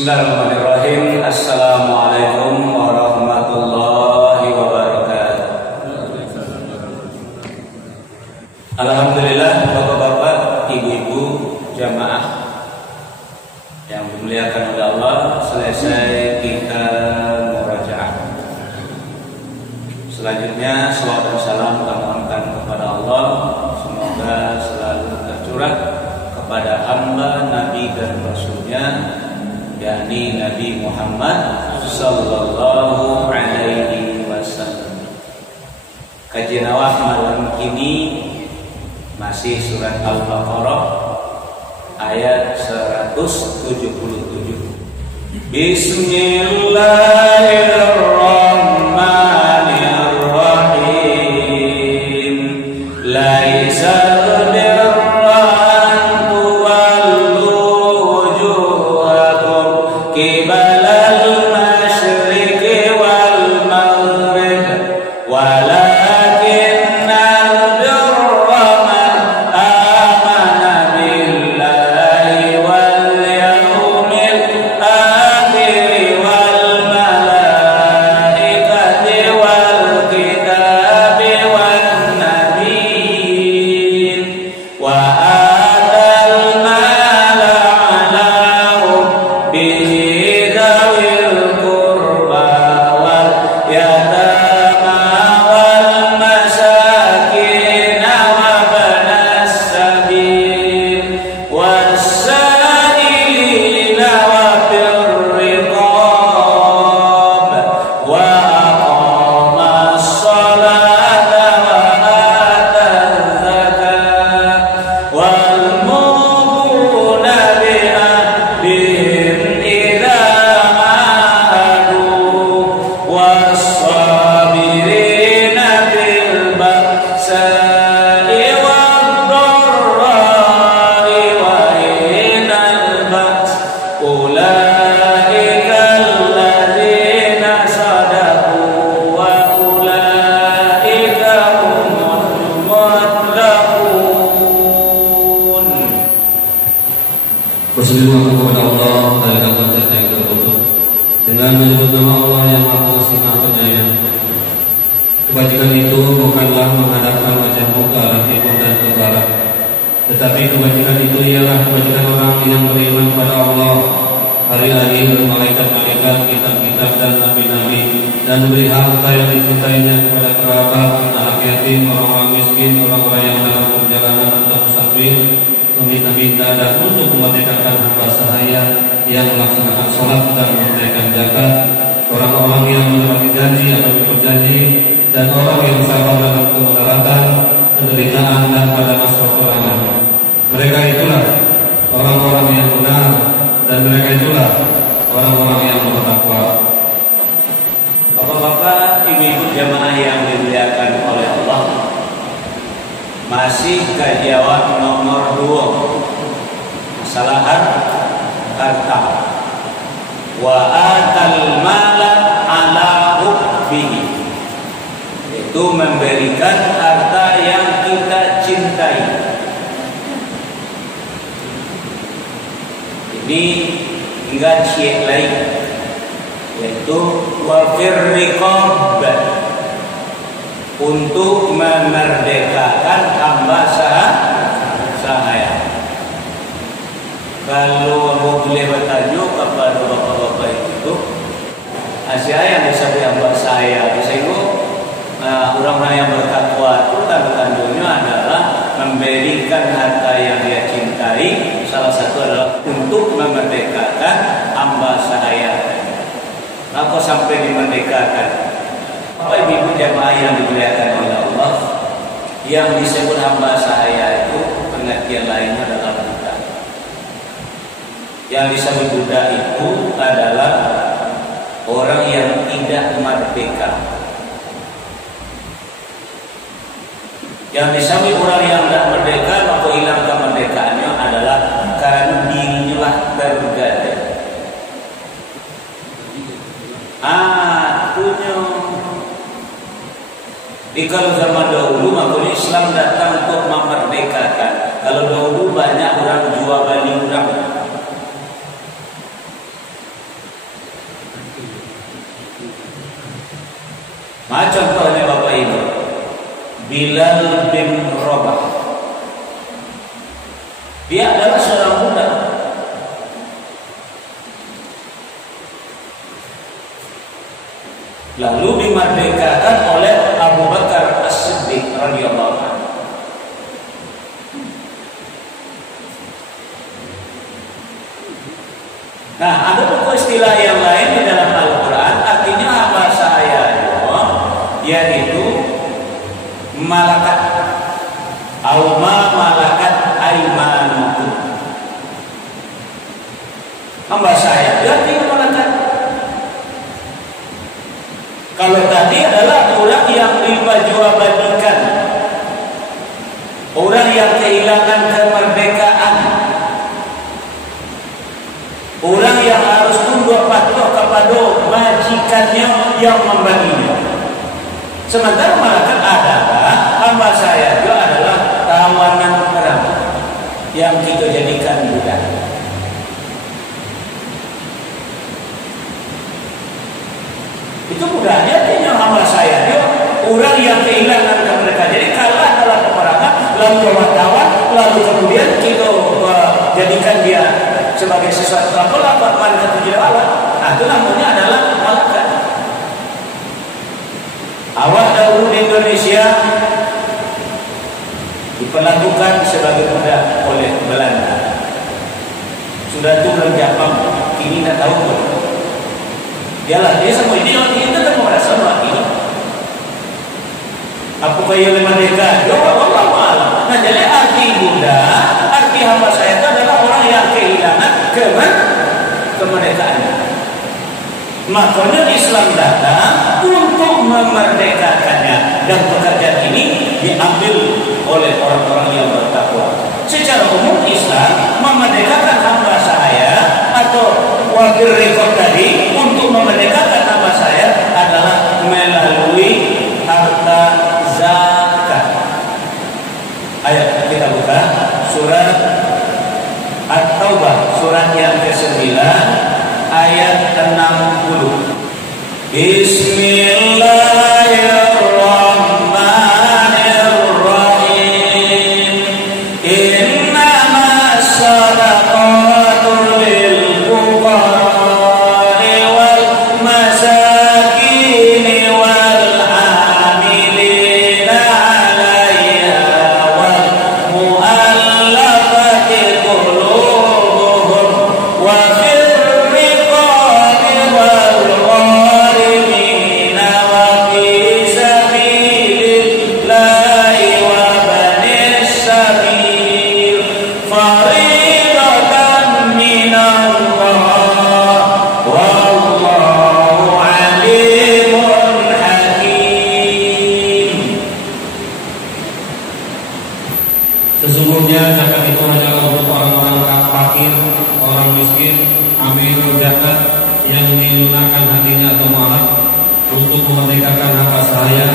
Bismillahirrahmanirrahim. Assalamualaikum warahmatullahi wabarakatuh. Alhamdulillah, bapak-bapak, ibu-ibu, jamaah yang dimuliakan oleh Allah, selesai kita murajaah. Selanjutnya salawat dan salam kita mohonkan kepada Allah, semoga selalu tercurah kepada hamba, nabi dan rasulnya, yakni Nabi Muhammad sallallahu alaihi wasallam. Kajian awal malam ini masih surat Al-Baqarah ayat 177. Bismillahirrahmanirrahim. Laisa tetapi kebajikan itu ialah kebajikan orang yang beriman kepada Allah, hari akhir, malaikat-malaikat, kitab-kitab dan nabi-nabi, dan beri harta yang dicintainya kepada kerabat, anak yatim, orang-orang miskin, orang-orang yang dalam perjalanan atau musafir, meminta-minta, dan untuk memerdekakan hamba sahaya yang melaksanakan sholat dan menunaikan zakat, orang-orang yang menepati janji atau berjanji, dan orang yang sabar dalam kemudaratan, penderitaan dan pada masa peperangan. Mereka itulah orang-orang yang benar, dan mereka itulah orang-orang yang bertakwa. Bapak-bapak, ibu-ibu jamaah yang dimuliakan oleh Allah, masih kajian nomor 2, masalah harta. Wa atal mala ala hubbihi, itu memberikan harta yang kita cintai. Ini hingga syekh lain, yaitu wafir riqab, untuk memerdekakan hamba sahaya. Kalau boleh bertanya kepada bapak-bapak itu, saya yang bisa hamba saya, sehingga orang-orang yang bertakwa itu tanda-tandanya adalah memberikan harta yang dia cintai. Salah satu adalah untuk memerdekakan hamba sahaya. Maka sampai dimerdekakan, Bapak Ibu jamaah yang dimuliakan oleh Allah, yang disebut hamba sahaya itu pengertian lainnya adalah budak. Yang disebut budak itu adalah orang yang tidak merdeka. Yang disebut orang yang tidak merdeka, maka hilang kemerdekaannya adalah karena dirinya lah tergadai. Punya. Di kalau zaman dahulu, maka Islam datang untuk memerdekakan. Kalau dahulu banyak orang jual beli orang. Nah, contohnya Bapak Ibu, Bilal bin Rabah. Dia adalah seorang budak. Lalu dimerdekakan oleh Abu Bakar As-Siddiq radhiyallahu anhu. Nah, ada buku istilah yang lain di dalam Al-Quran, artinya hamba saya, yaitu malakat, auma malakat aimanukum. Hamba saya, artinya malakat. Kalau tadi adalah orang yang diperjualbelikan, orang yang kehilangan kemerdekaan, orang yang harus tunduk patuh kepada majikannya yang membaginya. Sementara malaikat adalah hamba saya itu adalah tawanan perang yang kita jadikan budak. Itu budaknya artinya hamba saya itu orang yang kehilangan kemerdekaan. Jadi kalah dalam peperangan, lalu wartawan, lalu kemudian kita jadikan dia sebagai sesuatu apa malaikat itu Allah. Nah, itu namanya adalah malaikat. Awal dahulu di Indonesia diperlakukan sebagai budak oleh Belanda. Sudah turun Jepang, kini tidak tahu pun. Dialah dia semua ini kita tak merasa ini. Apakah ia merdeka? Jawab Allah. Nah, jadi arti budak, arti hamba saya itu adalah orang yang kehilangan kemerdekaannya. Makanya Islam datang untuk memerdekakannya, dan pekerjaan ini diambil oleh orang-orang yang bertakwa. Secara umum Islam memerdekakan hamba saya atau wakil rekod tadi untuk memerdekakan hamba saya adalah melalui harta zakat. Ayo kita buka surat At-Taubah, surat yang ke-9 ayat 60. Bismillahirrahmanirrahim. Innamas shadaqatu lil fuqara'i wal masakin wal amilina 'alaiha wal mu'allafati qulubuhum wa fil riqabi wal gharimina wa fi sabilillahi wa banis sabil fariidatan minallah wallahu alimun hakim. Sesungguhnya zakat itu adalah untuk orang-orang fakir, orang miskin, amil zakat yang melunakkan hatinya atau maaf, untuk memerdekakan hamba saya,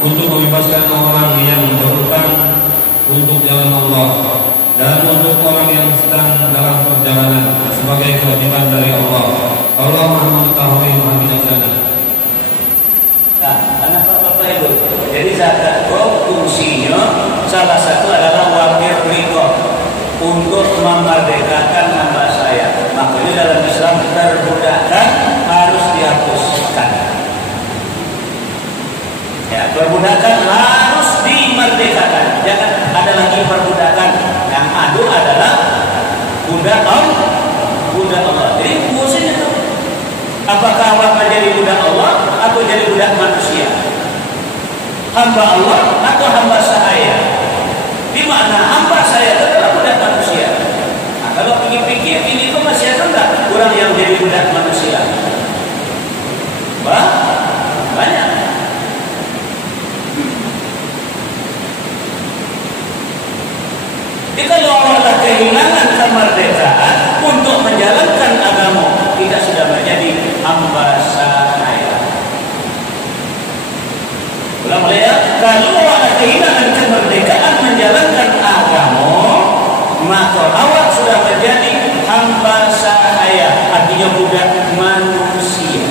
untuk membebaskan orang yang berhutang untuk jalan Allah, dan untuk orang yang sedang dalam perjalanan sebagai kewajiban dari Allah. Allah Maha mengetahui, Maha bijaksana. Nah, anak Bapak Ibu, jadi zakat fungsinya salah satu adalah wakil riko untuk memerdekakan hamba saya. Makanya dalam Islam perbudakan harus dihapuskan. Ya, perbudakan harus dimerdekakan. Jangan ada lagi perbudakan. Yang ada adalah budak Allah. Jadi fungsinya itu. Apakah awak menjadi budak Allah atau jadi budak manusia? Hamba Allah atau hamba sahaya? Di mana hamba saya itu adalah budak manusia. Nah, kalau pikir-pikir ini itu masih ada enggak orang yang jadi budak manusia? Banyak. Jadi kalau orang telah kehilangan kemerdekaan untuk menjalankan agama, kita sudah menjadi hamba sahaya. Ulang ya, kalau awak kehilangan kemerdekaan menjalankan agama, maka awak sudah menjadi hamba sahaya, artinya budak manusia.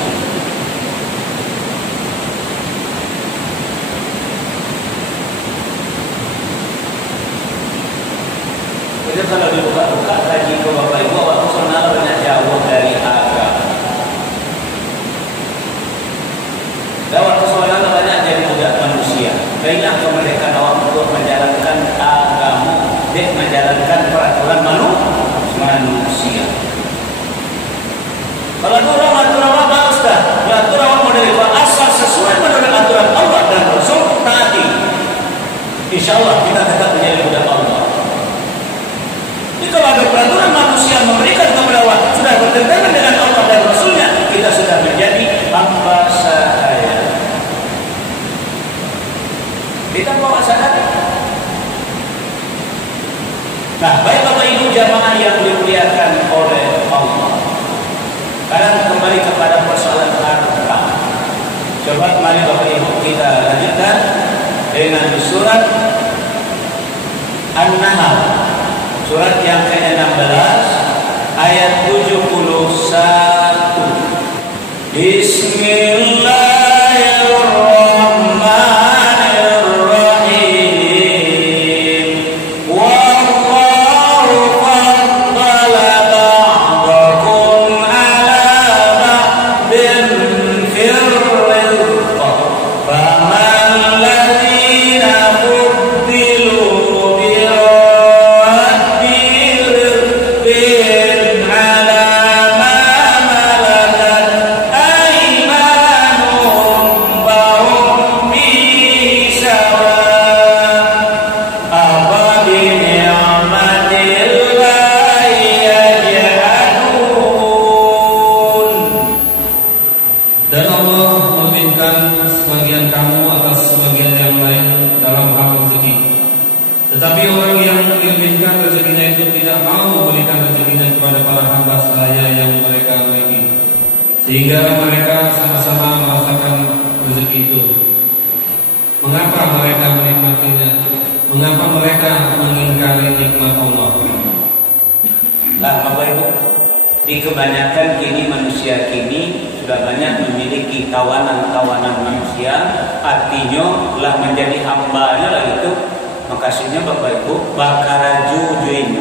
Itu kalau dibuka-buka kaji ke Bapak Ibu, awak personal banyak jauh dari agama. Awak personal banyak jadi budak manusia. Kailah kemerdekaan awak untuk menjalankan agama, menjalankan peraturan manusia. Kalau aturan awak bagus dah, aturan awak model itu asal sesuai menurut aturan Allah dan Rasul tadi. Insya Allah kita tetap menjadi budak Allah. Jadi kalau ada peraturan manusia memberikan kepada awak sudah bertentangan dengan Allah dan Rasulnya, kita sudah menjadi hamba sahaya. Kita bawa sadar. Nah, baik Bapak Ibu jamaah yang dimuliakan oleh Allah. Sekarang kembali kepada persoalan harta. Coba mari Bapak Ibu kita lanjutkan dengan surat An-Nahl, surat yang ke-16 ayat 71. Bismillahirrahmanirrahim. Wallahu faddala ba'dakum 'ala ba'din fir rizq. Faman ladzina fuddilu biraddi rizqin 'ala ma malakat aymanuhum fahum fihi sawa'. Afa bi ni'matillahi yajhadun. Dan Allah meminta sebagian kamu atas sebagian yang lain dalam hal rezeki. Tetapi orang yang diinginkan rezekinya itu tidak mau memberikan rezekinya kepada para hamba sahaya yang mereka miliki, sehingga mereka sama-sama merasakan rezeki itu. Mengapa mereka menikmatinya? Mengapa mereka mengingkari nikmat Allah? Nah, Bapak Ibu, di kebanyakan kini manusia kini sudah banyak memiliki kawanan-kawanan manusia, artinya lah menjadi hambanya lah itu. Makasihnya Bapak Ibu, bakaraju juin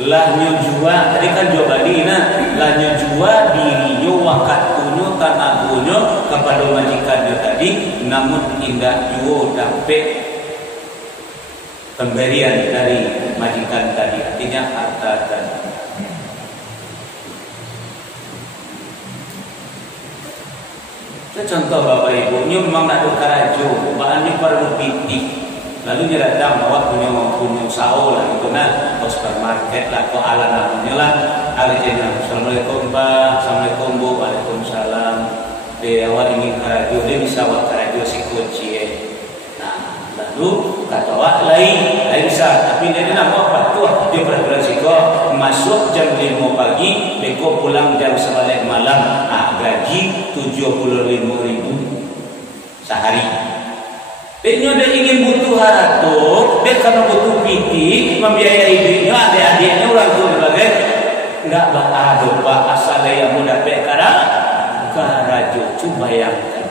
lah nyojua, tadi kan jawabannya lah nyojua dirinya wakatunya tanagunya kepada majikannya tadi, namun indah juo dapet pemberian dari majikan tadi, artinya harta tadi. Itu contoh Bapak Ibu, ini memang nak karajo, bahannya perlu pitik. Lalu dia datang bawa punya sao lah itu nah, ke supermarket lah, ke ala namanya lah. Artinya Assalamualaikum Pak, Assalamualaikum Bu, Waalaikumsalam. Dia awak ingin karajo, dia bisa awak karajo si kunci. Nah, lalu kata awak lain bisa, tapi dia nak apa tuh? Dia peraturan siko masuk jam 5 pagi, beko pulang jam 9 malam. Ah, gaji 75.000 sehari. Dia ingin butuh harato, dia karena butuh piti, membiayai dirinya, adik-adiknya orang tua sebagai enggak ada Pak asal yang mudah karajo, coba bayangkan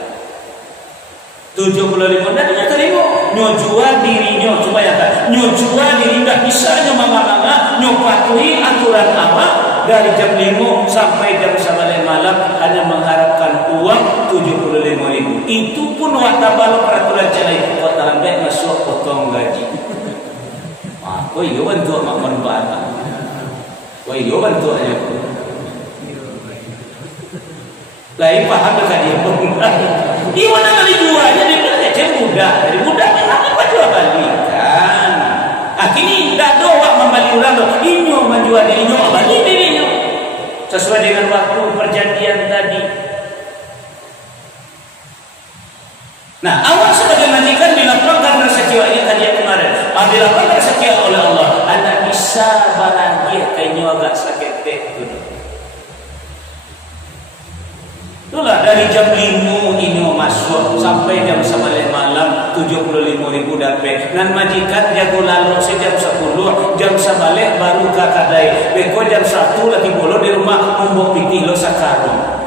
75 dan dia terima nyojua dirinya, coba bayangkan nyojua diri dah bisa nyomang-manga nyopatuhi aturan awak dari jam 5 sampai jam 9 malam hanya mengharapkan uang 75.000. Itu pun waktu balok peraturan celai buat lambat masuk potong gaji. Kau iya bantu mak manfaat. Kau iya bantu aja. Lain paham dekat dia pun. Iya mana kali jualnya dia jadi mudah. Jadi mudah apa jual balikan. Kini tidak doa membalik orang loh. Inyo menjual dirinya, balik dirinya. Sesuai dengan waktu perjanjian tadi. Nah, awak sebagai majikan dilapangkan rezeki ini tadi kemarin. Dilapangkan rezeki oleh Allah. Anda bisa bahagia kayaknya agak sakit itu. Itulah dari jam 5 ini masuk sampai jam 9 malam 75.000 dapat. Dan majikan jago lalu sejam 10 jam 9 baru kakadai. Beko jam 1 lagi bolo di rumah membawa pitih lo sakarung.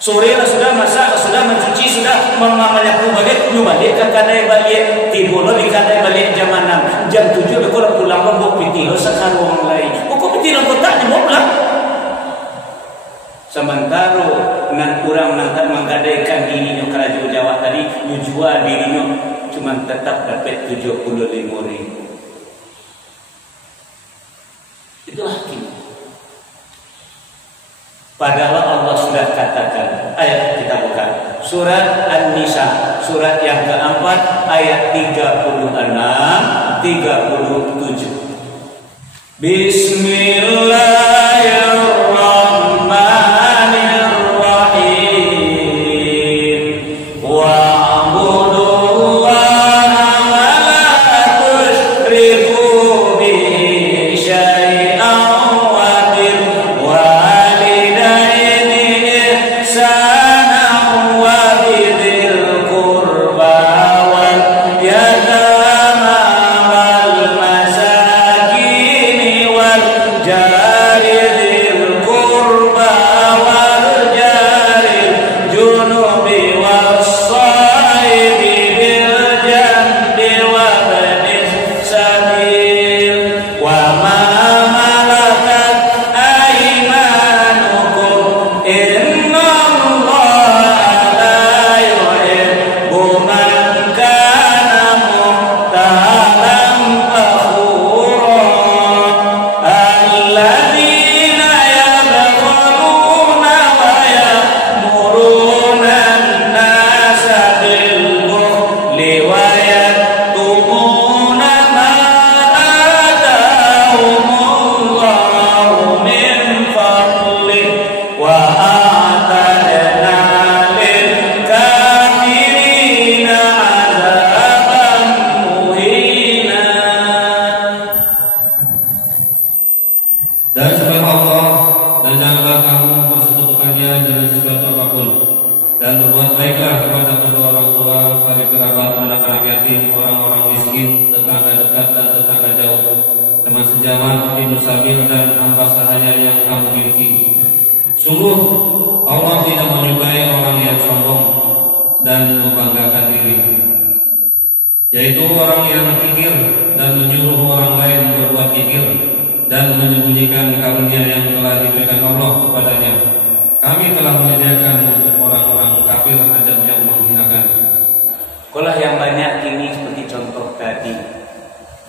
Sore lah sudah masak, sudah mencuci, sudah menyapu balik, balik kakadai balik. Tibolo di kakadai balik jam 6. Jam 7 beko pulang membawa pitih. pitilo sakarong lain. Kok pitilo kota ni mobla. Sementara nan urang nanti menggadaikan dirinya kerajaan Jawa tadi, jual dirinya cuma tetap dapat 75.000. Itulah kita. Padahal Allah sudah katakan, ayat kita buka surat An-Nisa, surat yang keempat, ayat 36, 37. Bismillahirrahmanirrahim. Wa'budullaha wa la tusyriku bihi syai'an wa bil walidaini ihsanan wa bidzil qurba wal yatama wal masakin wal jari dzil qurba wal jari junubi was sahibi bil jambi wa banis sabil wa ma malakat aymanukum innallaha la yuhibbu man kana mukhtalan fakhura alladzina yabkhuluna wa ya'muruna an-nasa bil bukhli wa yaktumuna ma atahumullahu min fadlihi wa a'tadna lil kafirina 'adzaban muhina. Dan sembah Allah, dan janganlah kamu persekutukannya dengan sesuatu apapun, dan berbuat baiklah kepada kedua orang tua, karib kerabat, anak-anak yatim, orang-orang miskin, tetangga dekat dan tetangga jauh, teman sejawat, ibnu sabil dan hamba sahaya yang kamu miliki. Sungguh Allah tidak menyukai orang yang sombong dan membanggakan diri, yaitu orang yang kikir dan menyuruh orang lain berbuat kikir dan menyembunyikan karunia yang telah diberikan Allah kepadanya. Kami telah menyediakan untuk orang-orang kafir azab yang menghinakan. Sekolah yang banyak ini seperti contoh tadi,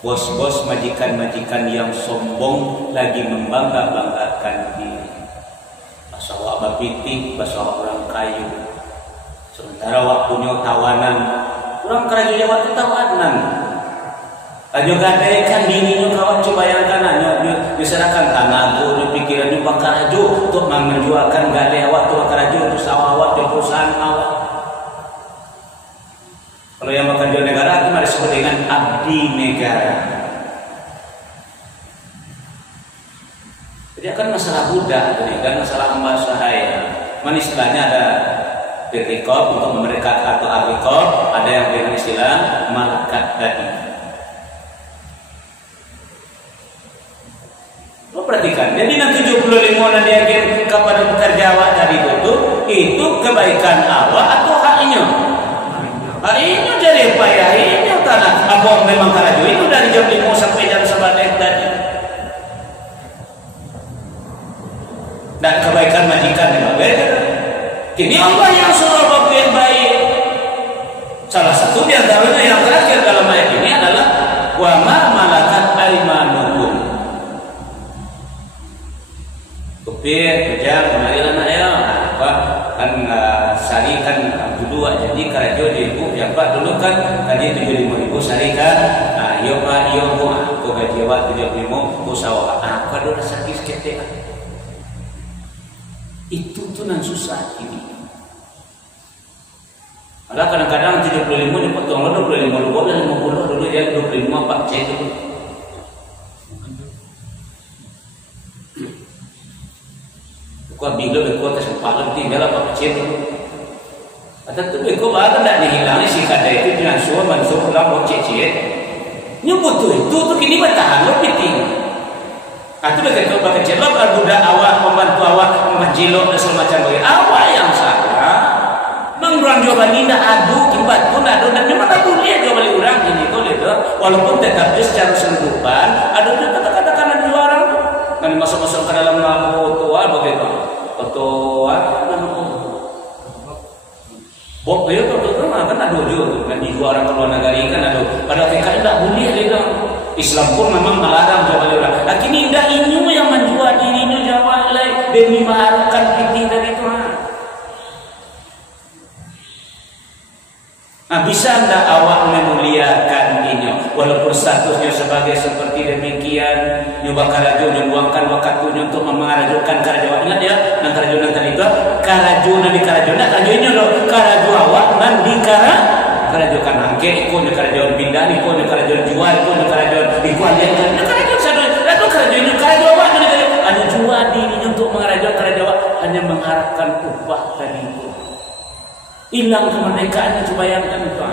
bos-bos majikan-majikan yang sombong lagi membangga-banggakan diri. Bahasa wak bapitik, bahasa wak orang kayu. Sementara wak punya tawanan, orang kerajaan Jawa itu tawanan. Ajo gadaikan dirinya kawan, coba bayangkan hanya diserahkan tanago, dipikiran juga karajo untuk menjualkan gadai awak tu karajo untuk sawah awak di perusahaan awak. Kalau yang makan jual negara itu mari disebut dengan abdi negara. Jadi akan masalah budak tadi kan, masalah hamba sahaya. Mana istilahnya ada dirikop untuk memerikat atau agrikop, ada yang dengan istilah malakat tadi. Lo perhatikan, jadi nanti 75 nanti yakin kepada pekerja awak tadi itu kebaikan awak atau haknya? Haknya jadi payahinya tanah. Abang memang karajo itu dari jam 5 sampai jam 11 tadi. Dan kebaikan majikan memang beda. Kini Allah yang suruh bapak yang baik. Salah satu di antaranya yang terakhir dalam ayat ini adalah wa ma malakat aymanukum. Kupir, kejam, kemarilah nak ya. Apa kan sari kan dulu jadi karajo di ibu yang pak dulu kan gaji 75.000 sari kan. Nah, yo pak yo bu aku gaji awak 75 bu sawah. Apa do rasa kiskete. Itu tuh nan susah ini. Ada kadang-kadang 75 dipotong lo 25 lu boleh 50 dulu ya 25 pak cek dulu. Kau bila beko atas kepala tinggal apa kecil tu. Atau tu beko baru tak dihilangnya si kadai itu dengan suara mansur pulang mau cek-cek. Nyebut tu kini bertahan lo piting. Atau beko kecil lo budak awak membantu awak menjilok dan semacam bagi awak yang salah. Mengurang jawaban ini adu kibat pun adu dan memang tak boleh jawaban orang ini boleh tu. Walaupun tetap secara senggupan adu dia katakan kan ada juga kan di orang keluar negara kan ada. Pada ketika tidak boleh dia. Islam pun memang melarang jawab orang. Lakini tidak ini yang menjual dirinya jawab lain demi mengharapkan fitih dari Tuhan. Nah, bisa anda awak memuliakan ini walaupun statusnya sebagai seperti demikian nyoba karajo membuangkan waktunya untuk mengarajukan karajo. Ingat ya, nang karajo nanti itu karajo nabi karajo nak karajo ini loh karajo awak nan di karajo kan angke ikut karajo pindah ikut karajo jual ikut karajo dikuat dia karajo satu lalu karajo ini karajo awak ada jual diri untuk mengarajo karajo awak hanya mengharapkan upah dari itu. Hilang kemerdekaannya, coba bayangkan itu.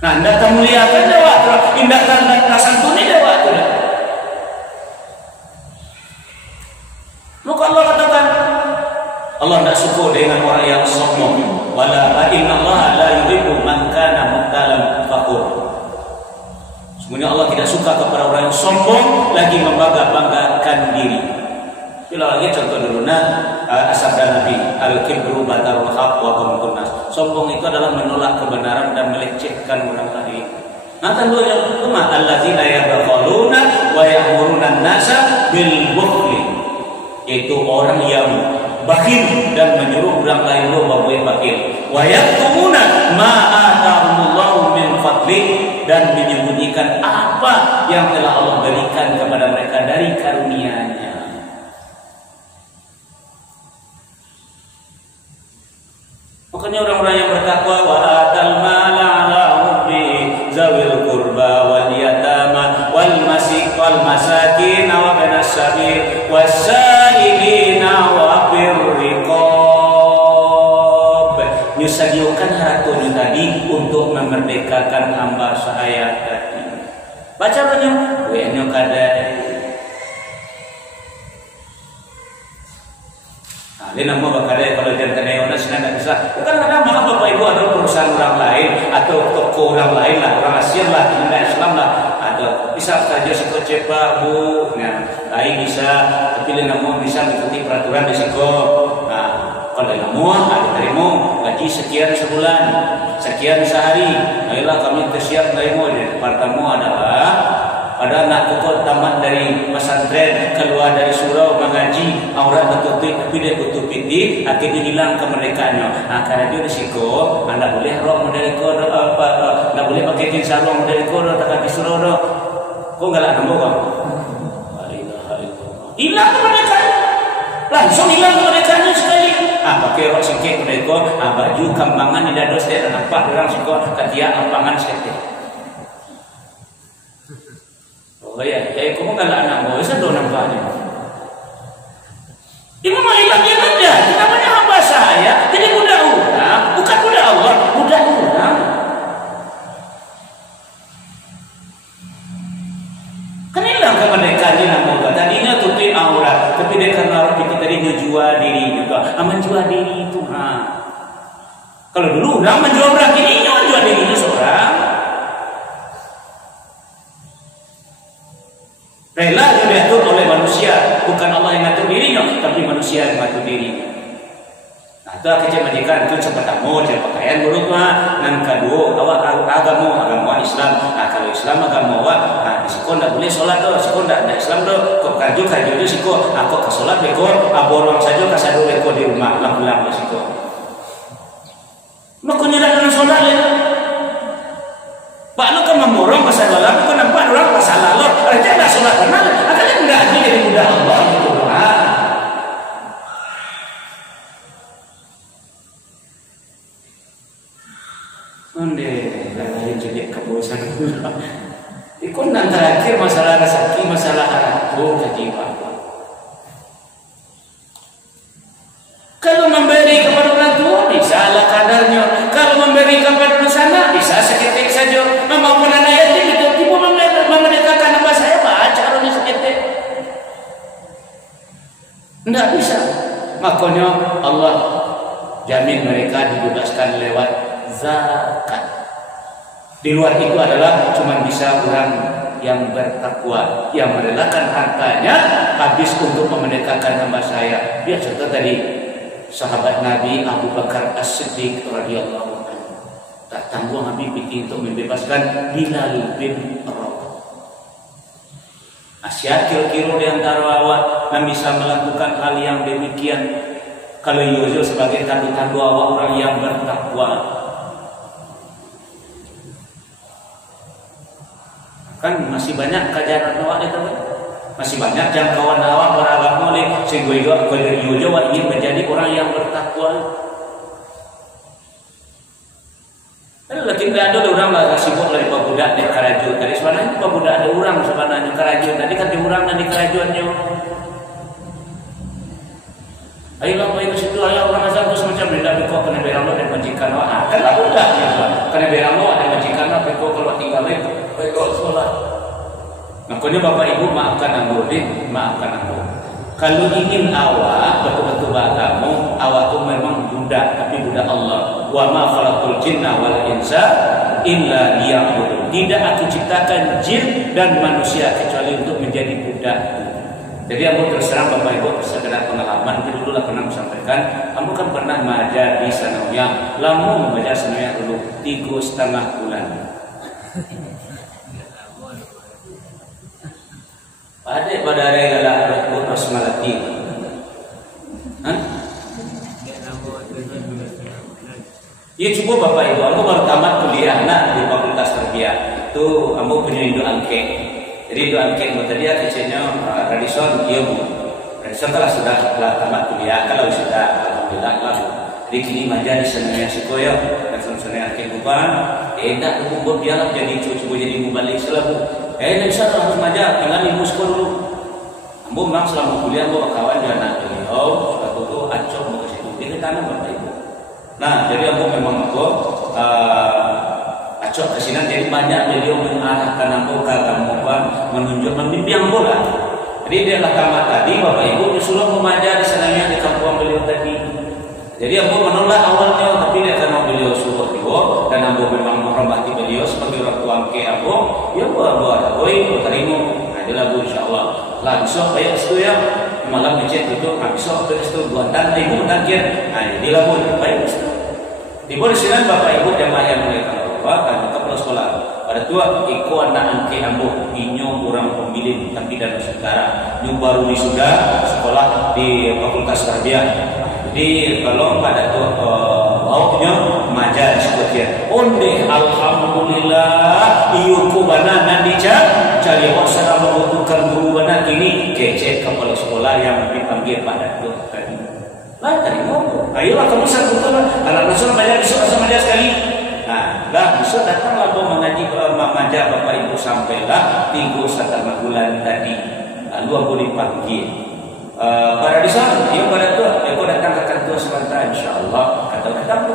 Nah, anda muliakan dewa, indah tanda santuni dewa itu. Maka Allah katakan, Allah tidak suka dengan orang yang sombong. Wala inna Allah la yuhibbu man kana mukhtalan fakhur. Sebenarnya Allah tidak suka kepada orang yang sombong lagi membangga-banggakan diri. Bila lagi contoh dulu asabda Nabi al-kibru batarul haq wa qamtun nas. Sombong itu adalah menolak kebenaran dan melecehkan orang lain. Nah, tentunya cuma allazina yabqaluna wa ya'muruna an-nasa bil bukhli. Itu orang yang bakhil dan menyuruh orang lain berbuat bakhil. Wa yaktumuna ma atahumullahu min fadli dan menyembunyikan apa yang telah Allah berikan kepada mereka dari karunia-Nya. Makanya orang-orang yang bertakwa wa atal mala ala hubbi zawil qurba wal yatama wal masakin wa banas sabil wasailina wa birriqab. Nyusagiukan haratonya tadi untuk memerdekakan hamba saya tadi. Baca banyak we nyo kada. Dia nama bakal kalau jantan ayona senang tak bisa. Bukan karena maaf bapak ibu ada perusahaan orang lain atau toko orang lain lah, orang Asia lah, tidak Islam lah. Ada bisa saja siko cepa bu, nah, lain bisa. Tapi dia nama bisa mengikuti peraturan risiko. Nah, kalau dia nama ada terima gaji sekian sebulan, sekian sehari. Baiklah kami tersiap terima. Pertama adalah pada anak pokok tamat dari pesantren keluar dari surau mengaji aurat tertutup tapi dia tutup pintu akhirnya hilang kemerdekaannya. Nah, karena dia risiko anda boleh rok model kor apa anda boleh pakai jeans sarung model kor tak di surau dah kok enggak lah nombor kok hilang kemerdekaan langsung hilang kemerdekaannya sekali. Pakai rok singkit model kor baju kambangan di dados dia nampak orang siko katia kambangan sekali. Oh ya, kamu kan anak mau, saya doa nampaknya. Ini mah hilang yang ada. Namanya hamba saya, jadi budak orang, bukan budak Allah, budak orang. Kan hilang kemerdekaannya nama. Tadinya tutup aurat, tapi dia karena kita tadi menjual diri juga. Menjual diri itu, kalau dulu orang menjual orang ini, menjual dirinya seorang. Rela diatur oleh manusia, bukan Allah yang ngatur dirinya, tapi manusia yang ngatur dirinya. Nah, itu kecerdasan itu pertama, pakaian buruk mah, dan kedua, awak agama Islam. Nah, kalau Islam agama awak, di sekolah tidak boleh sholat doh, sekolah tidak Islam doh. Kok kerja itu siko, aku ke sholat beko, aborong saja kasado beko di rumah, pulang siko. Makanya dalam sholat ya. Pak lu kan memborong pasal lalu kan nampak orang pasal lalu artinya tidak sholat benar akhirnya tidak lagi jadi mudah Allah gitu onde lain jadi kebosan ikut dan terakhir masalah rezeki masalah harapku ke jiwa. Kalau memberi kepada orang tua bisa ala kadarnya. Kalau memberi kepada sana bisa seketik saja. Maupun anak yatim itu tiba memerdekakan nama saya baca caranya seketik. Tidak bisa. Makanya Allah jamin mereka dibebaskan lewat zakat. Di luar itu adalah cuma bisa orang yang bertakwa, yang merelakan hartanya habis untuk memerdekakan hamba saya. Dia contoh tadi sahabat Nabi Abu Bakar As-Siddiq radhiyallahu anhu. Tak tanggung Nabi pergi untuk membebaskan Bilal bin Rabah. Asyik kira-kira di antara awak yang bisa melakukan hal yang demikian. Kalau Yojo sebagai tanda-tanda awak orang yang bertakwa. Kan masih banyak kajaran awak itu kan? Masih banyak jangkauan awak beragama oleh sehingga Yojo ingin menjadi orang yang bertakwa. Lagi tidak ada orang lah sibuk dari pemuda di kerajaan. Tadi sebenarnya pemuda ada orang sebenarnya kerajaan. Tadi kan di orang dan di kerajaannya. Ayolah main ke situ, ayo orang asal tu semacam benda beko kena berang dan majikan awak. Kan lah mudah ya. Kena berang awak dan majikan awak beko kalau tinggal itu beko sekolah. Makanya Bapak Ibu maafkan ambo, maafkan ambo. Kalau ingin awak betul-betul beragama, awak tu memang budak tapi budak Allah. Wa ma khalaqul jinna wal insa illa liya'budun. Tidak aku ciptakan jin dan manusia kecuali untuk menjadi budak. Jadi aku terus terang Bapak Ibu sekedar pengalaman itu dulu lah pernah sampaikan. Aku kan pernah mengajar di Sanawiyah. Lama mengajar Sanawiyah dulu 3,5 bulan. Pada hari galak terus malati. Ya cuba Bapak Ibu, aku baru tamat kuliah di Fakultas Tarbiyah. Itu aku punya induk angket. Jadi induk angket tadi kecilnya Radison ilmu. Radison telah sudah tamat kuliah, kalau sudah alhamdulillah lah. Jadi kini maja di Sanawiyah Sekoyo dan Sanawiyah angket bukan. Tak tunggu biarlah jadi cuba jadi mubalik selalu. Tak bisa harus maja tinggal ilmu sekolah dulu. Ambo memang selama kuliah ambo kawan dia anak beliau, suatu tu acok mau ke situ. Dia tanam Bapak Ibu. Nah, jadi aku memang acok ke sini jadi banyak beliau mengarahkan aku ke kamu menunjuk membimbing aku lah. Jadi dia lah tamat tadi Bapak Ibu disuruh mengajar di sananya di kampung beliau tadi. Jadi aku menolak awalnya tapi dia karena beliau suruh dia dan aku memang menghormati beliau sebagai orang tua ke aku, ya aku terima. Nah, dia lagu insyaallah. Lah besok kayak itu ya malam ngecek itu besok itu buatan ibu tangkir. Nah, jadi lagu baik itu. Di bawah sini Bapak Ibu jamaah yang mulai kalau kan kepala sekolah. Pada tua iko anak angke ambo inyo orang pemilih tapi dan saudara. Nyu baru wisuda sekolah di Fakultas Tarbiyah. Jadi kalau pada tu lauknya majar sebutnya. Onde alhamdulillah iuku bana nandica cari wasara membutuhkan guru bana ini kecek kepala sekolah yang dipanggil pada tu tadi. Lah tadi ngomong. Ayolah kamu betul anak nasional banyak besok sama dia sekali. Nah, lah besok datanglah kau mengaji majar Bapak Ibu sampailah 3,5 bulan tadi. Lalu aku dipanggil. Pada di sana, dia pada tu, aku datang ke kantor sebentar, insyaallah kata datang tu.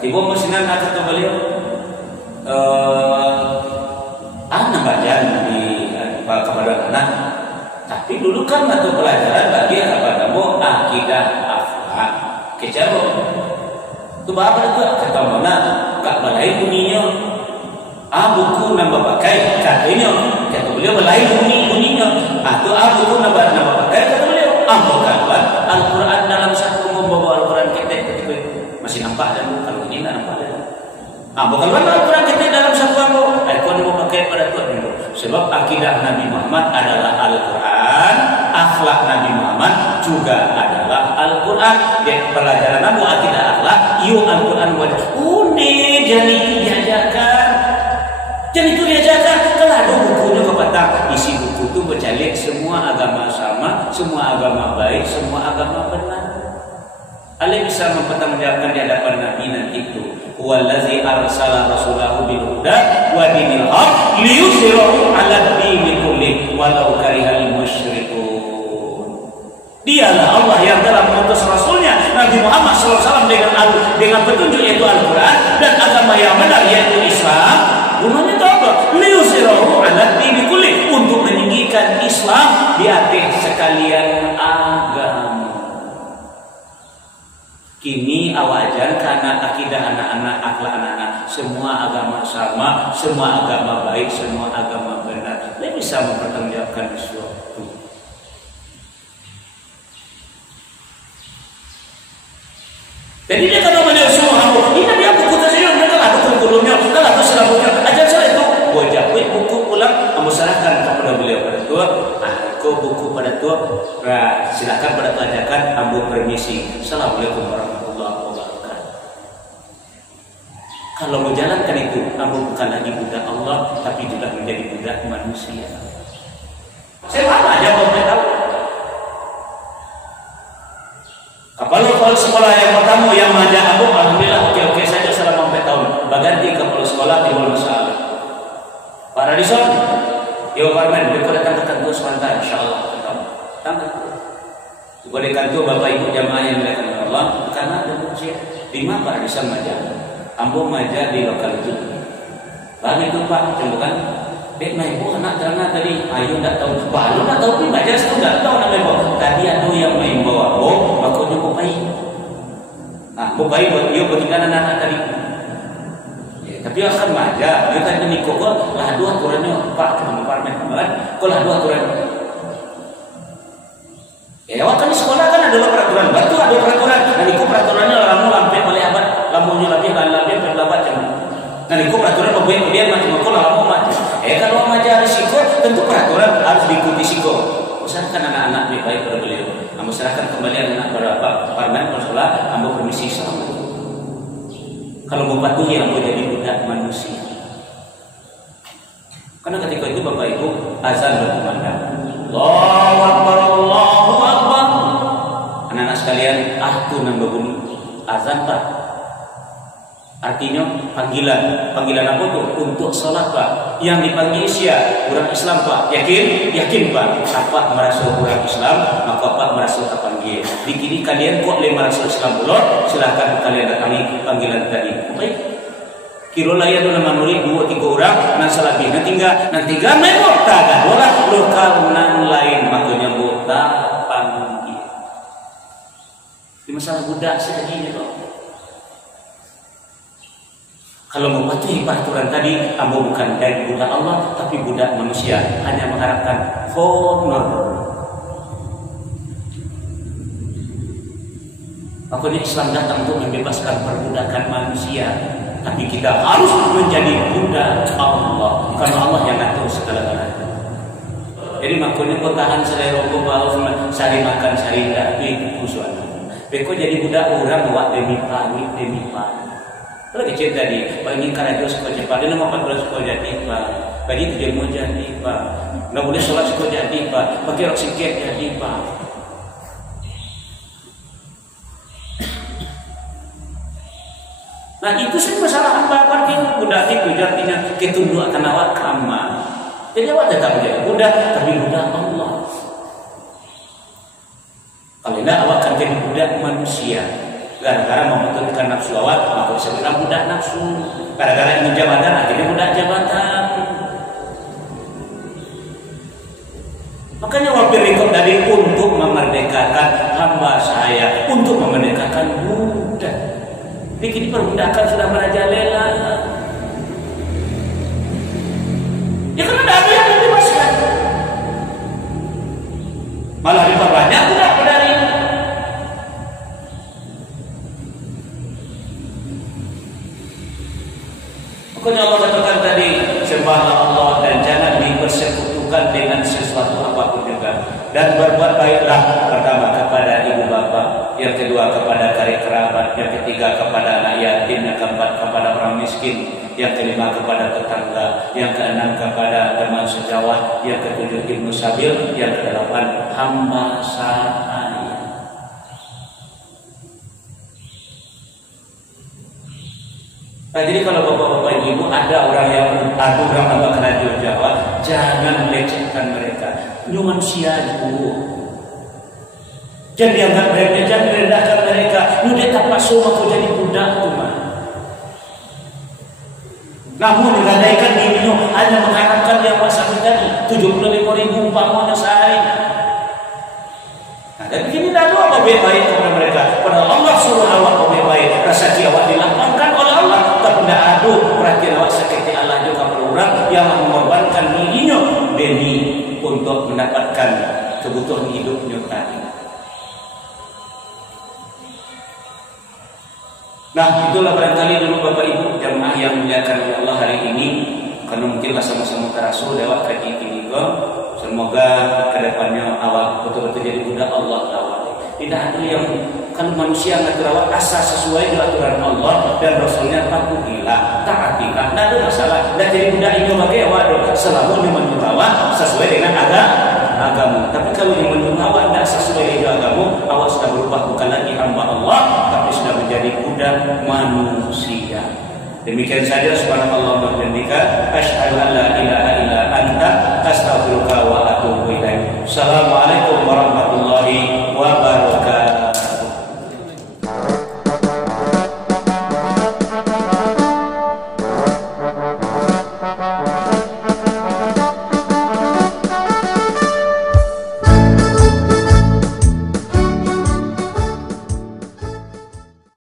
Tiba mesinan kata beliau, anak bagian di kepada anak. Tapi dulu kan atau pelajaran bagi kepadamu akidah akhlak kecero. Tu apa tu kata mana? Kak balai bunyinya. Buku nambah pakai katanya. Kata beliau balai bunyinya. Atau buku nambah pakai kata beliau. Bukan Al-Quran dalam satu membawa Al-Quran kita ketika masih nampak dan kalau ini tak nampak dah. Bukan Al-Quran kita dalam satu Al-Quran mau pakai pada Tuhan dulu. Sebab akidah Nabi Muhammad adalah Al-Quran, akhlak Nabi Muhammad juga adalah Al-Quran. Dan pelajaran Nabi akidah akhlak, Al-Quran wajah. Jadi diajarkan. Jadi itu diajarkan. Kalau ada bukunya kepatang, isi buku itu bercalik semua agama sama, semua agama baik, semua agama benar. Allah bisa mempertanggungjawabkan di hadapan Nabi nanti itu. Wallazi arsala rasulahu bil huda wa dinil haq liyuzhirahu 'ala dini kulli walau karihal musyrikun. Dialah Allah yang telah mengutus rasulnya Nabi Muhammad SAW dengan petunjuk yaitu Al-Quran dan agama yang benar yaitu Islam. Gunanya itu apa? Liyuzhirahu 'ala dini kulli, untuk meninggikan Islam di atas sekalian agama. Kini awak ajar karena akidah anak-anak, akhlak anak-anak, semua agama sama, semua agama baik, semua agama benar. Dia bisa mempertanggungjawabkan sesuatu. Jadi dia kalau menyusul aku, ini dia buku tersebut, dia kalau aku kurikulumnya, kalau aku selambutnya, ajar saya itu, gua jatuhin buku pulang, kamu serahkan kepada beliau pada tua, aku buku pada tua, silakan pada pelajaran, ambil permisi. Assalamualaikum warahmatullahi wabarakatuh. Kalau menjalankan itu, ambil bukan lagi budak Allah, tapi juga menjadi budak manusia. Saya mana aja mau tahu. Kalau sekolah yang pertama yang manja abu, alhamdulillah oke saja selama 4 tahun. Baganti kalau sekolah timbul masalah. Pak Radison, yo Parmen, beko datang ke kantor sebentar, insyaallah ketemu. Datang. Boleh kantor Bapak Ibu jamaah yang dilakukan Allah karena ada usia 5 Pak Radison manja. Ambo manja di lokal itu. Bagi itu Pak, bukan? Dek naik bu anak jalan tadi, ayo nggak tahu, baru nggak tahu pun belajar itu nggak tahu namanya bawa. Tadi ada yang main bawa, makanya bukai. Nah, bukai buat dia bertingkat anak tadi. Ya, tapi akan maja, dia tadi ni kok lah dua aturannya Pak kena parmen kan? Kok lah dua aturan. Ya, waktu di sekolah kan ada peraturan, betul ada peraturan. Dan itu peraturannya lamu lampe oleh abad, lamunya lebih berlabat jangan. Nah, itu peraturan membuat dia macam-macam lama macam. Kalau mengajar risiko, tentu peraturan harus diikuti risiko. Usahakan anak-anak lebih baik pada beliau. Masyarakat kembali anak pada Pak Parmen Konsulat, ambo permisi sama. Kalau mau patuhi, ambo jadi budak manusia. Karena ketika itu Bapak Ibu azan berkumandang. Allahu Akbar, Allahu Akbar. Anak-anak sekalian, tuh nambah bunyi azan Pak. Artinya panggilan apa tuh? Untuk sholat Pak. Yang dipanggil Isya, orang Islam Pak. Yakin Pak. Apa merasa orang Islam, maka Pak merasa terpanggil. Dikini kalian kok merasa Islam belum? Silahkan kalian datangi panggilan tadi. Baik. Kira layan dalam manuri 2-3 orang, nan salah bina tinggal, nanti gamai mota dah. Orang lokal nan lain makanya mota panggil. Di masalah budak segini loh. Kalau mematuhi peraturan tadi, ambo bukan dari budak Allah, tapi budak manusia. Hanya mengharapkan honor. Makanya Islam datang untuk membebaskan perbudakan manusia. Tapi kita harus menjadi budak Allah. Karena Allah yang ngatur segala-galanya. Jadi makanya kau tahan selera kau bawa sehari makan sehari tidak itu khusuan. Beko jadi budak orang buat demi pagi. Kalau kecil tadi, bagi karena sekolah cepat, dia nama 14 sekolah jadi Pak. Bagi 7 mau jadi Pak. Nggak boleh sholat sekolah jadi Pak. Bagi rok sikit jadi Pak. Nah itu sih masalah hamba parkir budak itu artinya ketunduk akan awak kama. Jadi awak tetap menjadi budak, tapi budak Allah. Kalau tidak awak akan jadi budak manusia. Gara-gara membenturkan nafsu awak, maka disebutkan budak nafsu. Gara-gara ingin jabatan, akhirnya budak jabatan. Makanya wabir rekod tadi untuk memerdekakan hamba saya, untuk memerdekakan budak. Bikin perbudakan sudah merajalela. Ya karena tidak ada yang dibebaskan. Malah diperbanyak budak dari ini. Makanya Allah katakan tadi, sembahlah Allah dan jangan dipersekutukan dengan sesuatu apapun juga. Dan berbuat baiklah pertama kepada ibu bapa, yang kedua kepada karib kerabat, yang ketiga kepada anak yatim, yang keempat kepada orang miskin, yang kelima kepada tetangga, yang keenam kepada teman sejawat, yang ketujuh ibnu sabil, yang kedelapan hamba sahaya. Nah, jadi kalau bapak-bapak ibu ada orang yang orang abang radio Jawa, jangan melecehkan mereka. Ini manusia ibu. Jangan dianggap remeh, jangan merendahkan mereka. Ini dia tak masuk aku jadi budak tu mah. Namun digadaikan dirinya hanya mengharapkan yang pasang tadi 75.000 umpamanya sehari. Nah, dan begini dah doa baik kepada mereka. Pada Allah suruh awak baik, rasa awak dilapangkan oleh Allah. Tak benda adu perhatian awak seperti Allah juga orang yang mengorbankan dirinya demi untuk mendapatkan kebutuhan hidupnya tadi. Nah, itulah barangkali dulu Bapak Ibu jamaah yang muliakan oleh Allah hari ini. Karena mungkinlah sama-sama kerasul lewat kaji ini kok. Semoga kedepannya awak betul-betul jadi budak Allah awak. Tidak ada yang kan manusia nggak terawat asal sesuai dengan aturan Allah dan Rasulnya patuhilah, taatilah, tidak ada masalah. Dan jadi budak ini bagai waduh selalu memang terawat sesuai dengan agama. Tapi kalau yang menurut tidak sesuai dengan agama, awak sudah berubah bukan lagi hamba Allah, tapi sudah menjadi budak manusia. Demikian saja subhanallah wa bihamdika asyhadu an la ilaha illa anta astaghfiruka wa atubu ilaik. Assalamualaikum warahmatullahi